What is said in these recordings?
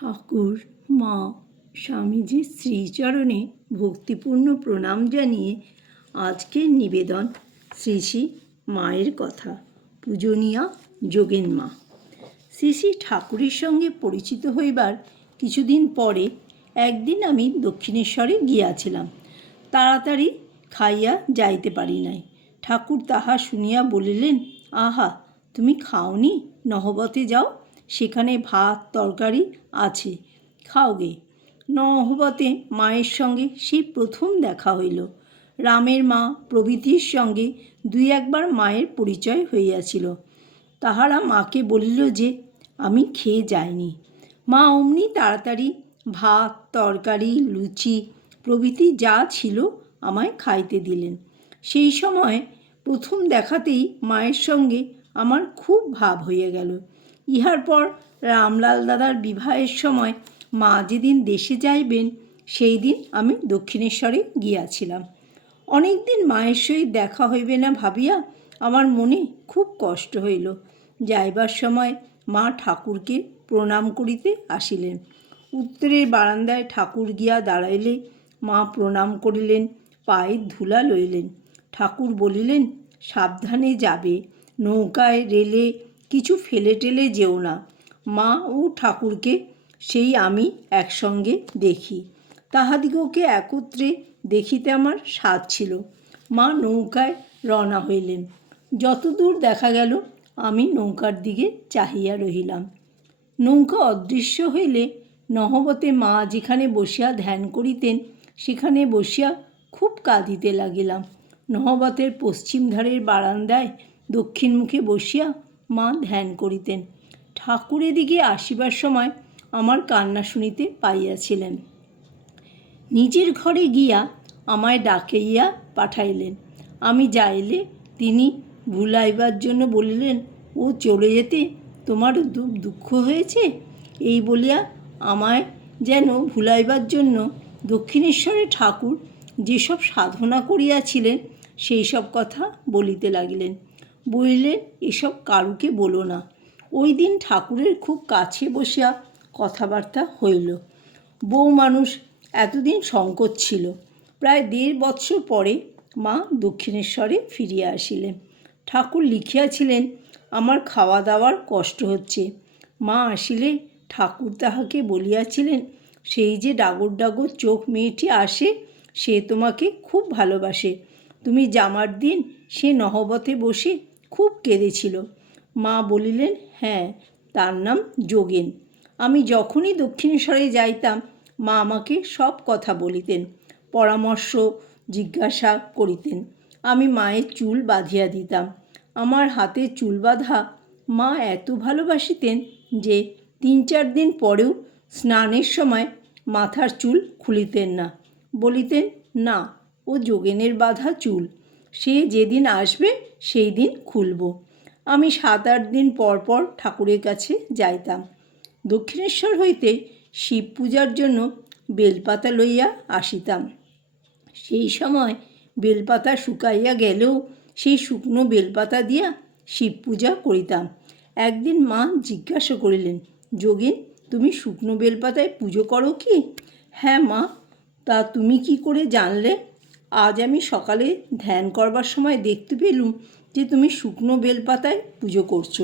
ঠাকুর, মা স্বামীজির শ্রীচরণে ভক্তিপূর্ণ প্রণাম জানিয়ে আজকের নিবেদন শ্রী শ্রী মায়ের কথা, পূজনীয়া যোগেন মা। শ্রী শ্রী ঠাকুরের সঙ্গে পরিচিত হইবার কিছুদিন পরে একদিন আমি দক্ষিণেশ্বরে গিয়াছিলাম। তাড়াতাড়ি খাইয়া যাইতে পারি নাই। ঠাকুর তাহা শুনিয়া বলিলেন, আহা, তুমি খাওনি? নহবতে যাও। সেখানে ভাত, তরকারি আছে। খাও গে। নহবতে মায়ের সঙ্গে সেই প্রথম দেখা হইল। রামের মা প্রভৃতির সঙ্গে দুই একবার মায়ের পরিচয় হইয়াছিল। তাহারা মাকে বলিল যে, আমি খেয়ে যাইনি। মা অমনি তাড়াতাড়ি ভাত, তরকারি, লুচি প্রভৃতি যা ছিল আমায় খাইতে দিলেন। সেই সময় প্রথম দেখাতেই মায়ের সঙ্গে আমার খুব ভাব হয়ে গেল। ইহার পর রামলাল দাদার বিবাহের সময় মা যেদিন দেশে যাইবেন, সেই দিন আমি দক্ষিণেশ্বরে গিয়াছিলাম। অনেক দিন মায়ের সহিত দেখা হইবে না ভাবিয়া আমার মনে খুব কষ্ট হইল। যাইবার সময় মা ঠাকুরকে প্রণাম করিতে আসিলেন। উত্তরের বারান্দায় ঠাকুর গিয়া দাঁড়াইলে মা প্রণাম করিলেন পায়ের ধুলা লইলেন। ঠাকুর বলিলেন, সাবধানে যাবে, নৌকায়, রেলে কিছু ফেলে টেলে যেও না। মা ও ঠাকুরকে সেই আমি একসঙ্গে দেখি। তাহাদিগকে একত্রে দেখিতে আমার স্বাদ ছিল। মা নৌকায় রওনা হইলেন। যতদূর দেখা গেল, আমি নৌকার দিকে চাহিয়া রহিলাম। নৌকা অদৃশ্য হইলে নহবতে মা যেখানে বসিয়া ধ্যান করিতেন, সেখানে বসিয়া খুব কাঁদিতে লাগিলাম। নহবতের পশ্চিম ধারের বারান্দায় দক্ষিণমুখে বসিয়া মা ধ্যান করিতেন। ঠাকুরের দিকে আসিবার সময় আমার কান্না শুনিতে পাইয়াছিলেন। নিজের ঘরে গিয়া আমায় ডাকাইয়া পাঠাইলেন। আমি যাইলে তিনি ভুলাইবার জন্য বলিলেন, ও চলে যেতে, তোমার দুঃখ হয়েছে? এই বলিয়া আমায় যেন ভুলাইবার জন্য দক্ষিণেশ্বরে ঠাকুর যেসব সাধনা করিয়াছিলেন, সেই সব কথা বলিতে লাগিলেন। বলিলেন এসব কারুকে বলো না। ওই দিন ঠাকুরের খুব কাছে বসিয়া কথাবার্তা হইল। বউ মানুষ এতদিন সংকট ছিল। প্রায় দেড় বৎসর পরে মা দক্ষিণেশ্বরে ফিরিয়া আসিলেন। ঠাকুর লিখিয়াছিলেন, আমার খাওয়া দাওয়ার কষ্ট হচ্ছে। মা আসিলে ঠাকুর তাহাকে বলিয়াছিলেন, সেই যে ডাগর ডাগর চোখ মেয়েটি আসে, সে তোমাকে খুব ভালোবাসে। তুমি জামার দিন সে নহবতে বসে খুব কেঁদেছিল। মা বলিলেন হ্যাঁ তার নাম যোগেন। আমি যখনই দক্ষিণেশ্বরে যাইতাম, মা আমাকে সব কথা বলিতেন, পরামর্শ, জিজ্ঞাসা করিতেন। আমি মায়ের চুল বাঁধিয়া দিতাম। আমার হাতে চুল বাঁধা মা এত ভালোবাসিতেন যে তিন চার দিন পরেও স্নানের সময় মাথার চুল খুলিতেন না। বলিতেন, না, ও যোগেনের বাঁধা চুল। সে যেদিন আসবে সেই দিন খুলব। আমি সাত আট দিন পর পর ঠাকুরের কাছে যাইতাম। দক্ষিণেশ্বর হইতে শিব পূজার জন্য বেলপাতা লইয়া আসিতাম। সেই সময় বেলপাতা শুকাইয়া গেলেও সেই শুকনো বেলপাতা দিয়া শিব পূজা করিতাম। একদিন মা জিজ্ঞাসা করিলেন, যোগিন, তুমি শুকনো বেলপাতায় পুজো করো কি? হ্যাঁ মা, তা তুমি কি করে জানলে? আজ আমি সকালে ধ্যান করবার সময় দেখতে পেলুম যে তুমি শুকনো বেলপাতায় পুজো করছ।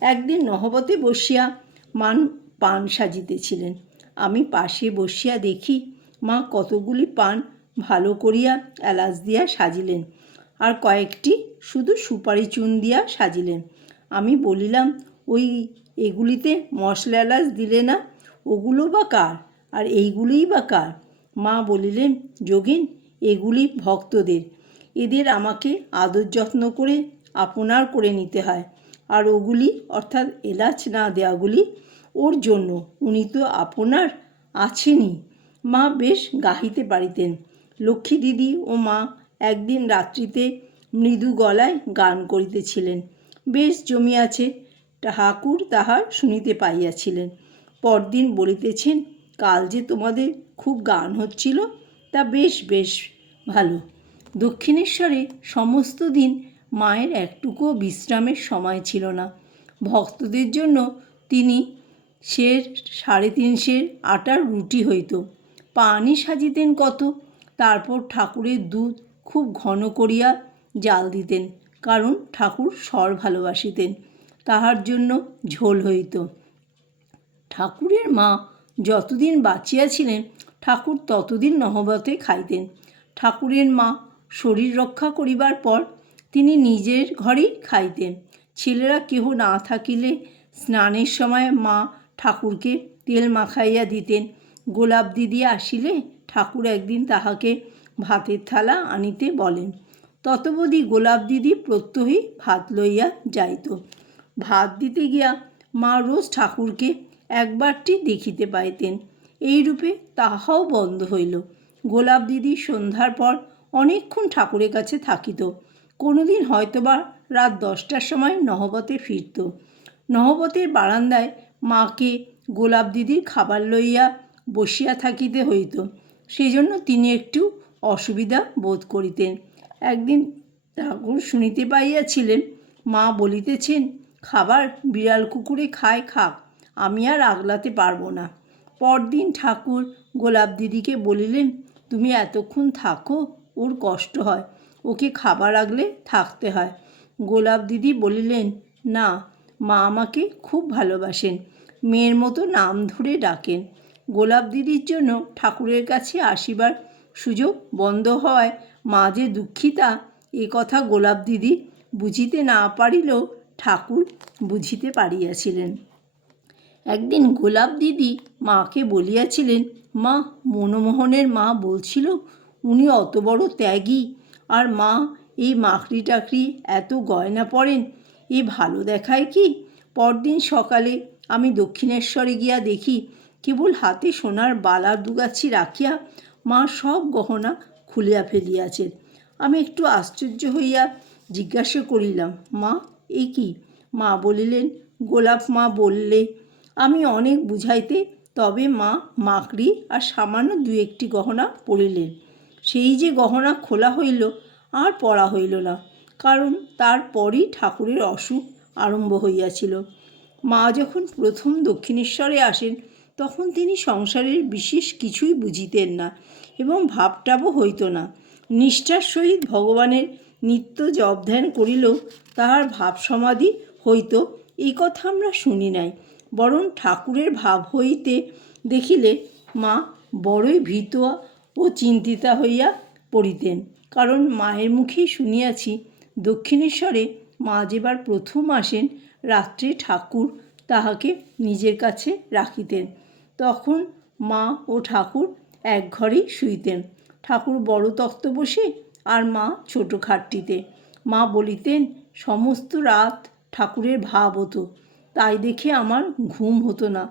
একদিন নহবতে বসিয়া মান পান সাজিতেছিলেন। আমি পাশে বসিয়া দেখি মা কতগুলি পান ভালো করিয়া এলাচ দিয়া সাজিলেন আর কয়েকটি শুধু সুপারি চুন দিয়া সাজিলেন। আমি বলিলাম, ওই এগুলিতে মশলা এলাচ দিলে না? ওগুলো বা কার? আর এইগুলিই বা কার? মা বলিলেন, যোগিন এগুলি ভক্তদের। এদের আমাকে আদর যত্ন করে আপনার করে নিতে হয়। আর ওগুলি, অর্থাৎ এলাচ না দেওয়াগুলি ওর জন্য। উনি তো আপনার আছেনই। মা বেশ গাহিতে পারিতেন। লক্ষ্মী দিদি ও মা একদিন রাত্রিতে মৃদু গলায় গান করিতেছিলেন। বেশ জমিয়াছে, ঠাকুর তাহার শুনিতে পাইয়াছিলেন। পরদিন বলিতেছেন, কাল যে তোমাদের খুব গান হচ্ছিল, তা বেশ বেশ ভালো। দক্ষিণেশ্বরে সমস্ত দিন মায়ের একটুকুও বিশ্রামের সময় ছিল না। ভক্তদের জন্য তিনি সে সাড়ে তিনশের আটার রুটি হইত। পানি সাজিতেন কত, তারপর ঠাকুরের দুধ খুব ঘন করিয়া জাল দিতেন, কারণ ঠাকুর স্বর ভালোবাসিতেন, তাহার জন্য ঝোল হইত। ঠাকুরের মা যতদিন বাঁচিয়া ছিলেন, ঠাকুর ততদিন নহবতে খাইতেন। ঠাকুরের মা শরীর রক্ষা করিবার পর তিনি নিজের ঘরেই খাইতেন। ছেলেরা কেহ না থাকিলে স্নানের সময় মা ঠাকুরকে তেল মাখাইয়া দিতেন। গোলাপ দিদি আসিলে ঠাকুর একদিন তাহাকে ভাতের থালা আনিতে বলেন ততবধি গোলাপ দিদি প্রত্যহই ভাত লইয়া যাইত। ভাত দিতে গিয়া মা রোজ ঠাকুরকে একবারটি দেখিতে পাইতেন। এইরূপে তাহাও বন্ধ হইল। গোলাপ দিদি সন্ধ্যার পর অনেকক্ষণ ঠাকুরের কাছে থাকিত। কোনোদিন হয়তোবা রাত দশটার সময় নহবতে ফিরত। নহবতের বারান্দায় মাকে গোলাপ দিদির খাবার লইয়া বসিয়া থাকিতে হইত। সেই জন্য তিনি একটু অসুবিধা বোধ করিতেন। একদিন ঠাকুর শুনিতে পাইয়াছিলেন, মা বলিতেছেন, খাবার বিড়াল কুকুরে খায়, খাক, আমি আর আগলাতে পারব না। পরদিন ঠাকুর গোলাপ দিদিকে বলিলেন তুমি এতক্ষণ থাকো, ওর কষ্ট হয়। ওকে খাবার আগলে থাকতে হয়। গোলাপ দিদি বলিলেন, না, মা আমাকে খুব ভালোবাসেন। মেয়ের মতো নাম ধরে ডাকেন। গোলাপ দিদির জন্য ঠাকুরের কাছে আসিবার সুযোগ বন্ধ হওয়ায় মা যে দুঃখিতা, এ কথা গোলাপ দিদি বুঝিতে না পারিলেও ঠাকুর বুঝিতে পারিয়াছিলেন। একদিন গোলাপ দিদি মাকে বলিয়াছিলেন, মা, মনমোহনের মা বলছিল, উনি অত বড় ত্যাগী, আর মা, এই মাকড়ি টাকরি এত গয়না পরেন, এ ভালো দেখায় কি? পরদিন সকালে আমি দক্ষিণেশ্বরে গিয়া দেখি, কেবল হাতে সোনার বালা দুগাছি রাখিয়া মা সব গহনা খুলিয়া ফেলিয়াছেন। আমি একটু আশ্চর্য হইয়া জিজ্ঞাসা করিলাম, মা, এ কি? মা বলিলেন, গোলাপ মা বললে আমি অনেক বুঝাইতে, তবে মা মাকড়ি আর সামান্য দু একটি গহনা পরিলেন সেই যে গহনা খোলা হইল আর পড়া হইল না, কারণ তারপরই ঠাকুরের অসুখ আরম্ভ হইয়াছিল। মা যখন প্রথম দক্ষিণেশ্বরে আসেন, তখন তিনি সংসারের বিশেষ কিছুই বুঝিতেন না এবং ভাবটাবও হইত না। নিষ্ঠার সহিত ভগবানের নিত্য জপ ধ্যান করিলেও তাহার ভাব সমাধি হইত, এই কথা আমরা শুনি নাই। বরং ঠাকুরের ভাব হইতে দেখিলে মা বড়ই ভীত ও চিন্তিতা হইয়া পড়িতেন। কারণ মায়ের মুখেই শুনিয়াছি, দক্ষিণেশ্বরে মা যেবার প্রথম আসেন, রাত্রে ঠাকুর তাহাকে নিজের কাছে রাখিতেন। তখন মা ও ঠাকুর এক ঘরেই শুইতেন। ঠাকুর বড় তক্ত বসে আর মা ছোট খাটটিতে। মা বলিতেন, সমস্ত রাত ঠাকুরের ভাব হতো। তাই দেখে আমার ঘুম হতো না।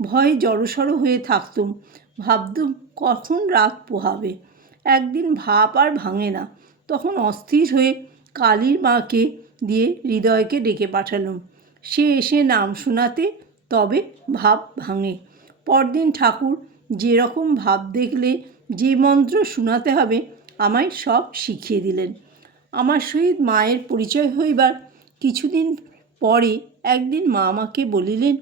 ভয়ে জড়সড় হয়ে থাকতুম। ভাবতুম, কখন রাত পোহাবে? একদিন ভাব আর ভাঙে না। তখন অস্থির হয়ে কালীর মাকে দিয়ে হৃদয়কে ডেকে পাঠালুম। সে এসে নাম শোনাতে তবে ভাব ভাঙে। পরদিন ঠাকুর যেরকম ভাব দেখলে যে মন্ত্র শোনাতে হবে আমায় সব শিখিয়ে দিলেন। আমার সহিত মায়ের পরিচয় হইবার কিছুদিন পরে একদিন মা আমাকে বলিলেন,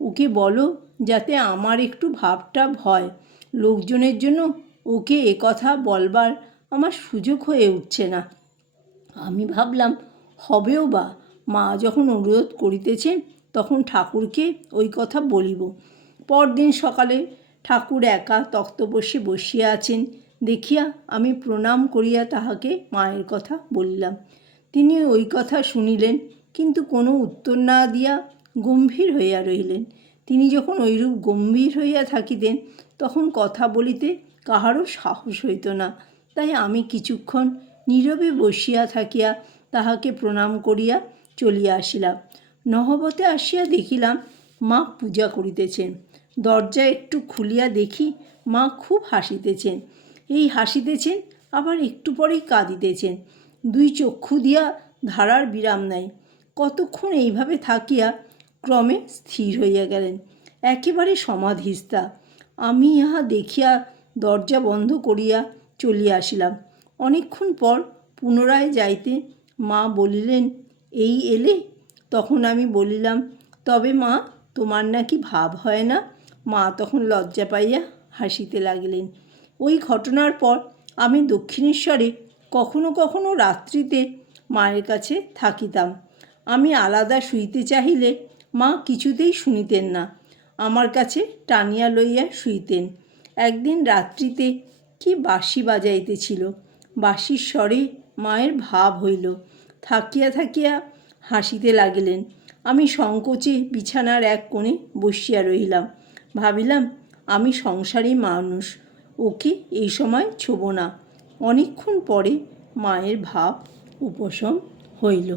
ওকে বলো যাতে আমার একটু ভাবটা ভয় লোকজনের জন্য ওকে এ কথা বলবার আমার সুযোগ হয়ে উঠছে না। আমি ভাবলাম, হবেও বা। মা যখন অনুরোধ করিতেছেন তখন ঠাকুরকে ওই কথা বলিব। পরদিন সকালে ঠাকুর একা তক্ত বসে বসিয়া আছেন। দেখিয়া আমি প্রণাম করিয়া তাহাকে মায়ের কথা বলিলাম। তিনি ওই কথা শুনিলেন কিন্তু কোনো উত্তর না দিয়া গম্ভীর হইয়া রহিলেন। তিনি যখন ঐরূপ গম্ভীর হইয়া থাকিতেন, তখন কথা বলিতে কাহারও সাহস হইত না। তাই আমি কিছুক্ষণ নীরবে বসিয়া থাকিয়া তাহাকে প্রণাম করিয়া চলিয়া আসিলাম। নহবতে আসিয়া দেখিলাম মা পূজা করিতেছেন। দরজা একটু খুলিয়া দেখি মা খুব হাসিতেছেন। এই হাসিতেছেন, আবার একটু পরেই কাঁদিতেছেন। দুই চক্ষু দিয়া ধারার বিরাম নাই। কতক্ষণ এইভাবে থাকিয়া ক্রমে স্থির হইয়া গেলেন? একেবারে সমাধিস্থা। আমি ইহা দেখিয়া দরজা বন্ধ করিয়া চলিয়া আসিলাম। অনেকক্ষণ পর পুনরায় যাইতে মা বলিলেন, এই এলে? তখন আমি বলিলাম, তবে মা, তোমার নাকি ভাব হয় না? মা তখন লজ্জা পাইয়া হাসিতে লাগিলেন। ওই ঘটনার পর আমি দক্ষিণেশ্বরে কখনো কখনো রাত্রিতে মায়ের কাছে থাকিতাম। আমি আলাদা শুইতে চাহিলে মা কিছুতেই শুনিতেন না। আমার কাছে টানিয়া লইয়া শুইতেন। একদিন রাত্রিতে কি বাঁশি বাজাইতেছিল। বাঁশির স্বরে মায়ের ভাব হইল। থাকিয়া থাকিয়া হাসিতে লাগিলেন। আমি সংকোচে বিছানার এক কোণে বসিয়া রহিলাম। ভাবিলাম, আমি সংসারী মানুষ, ওকে এই সময় ছোব না। অনেকক্ষণ পরে মায়ের ভাব উপশম হইল।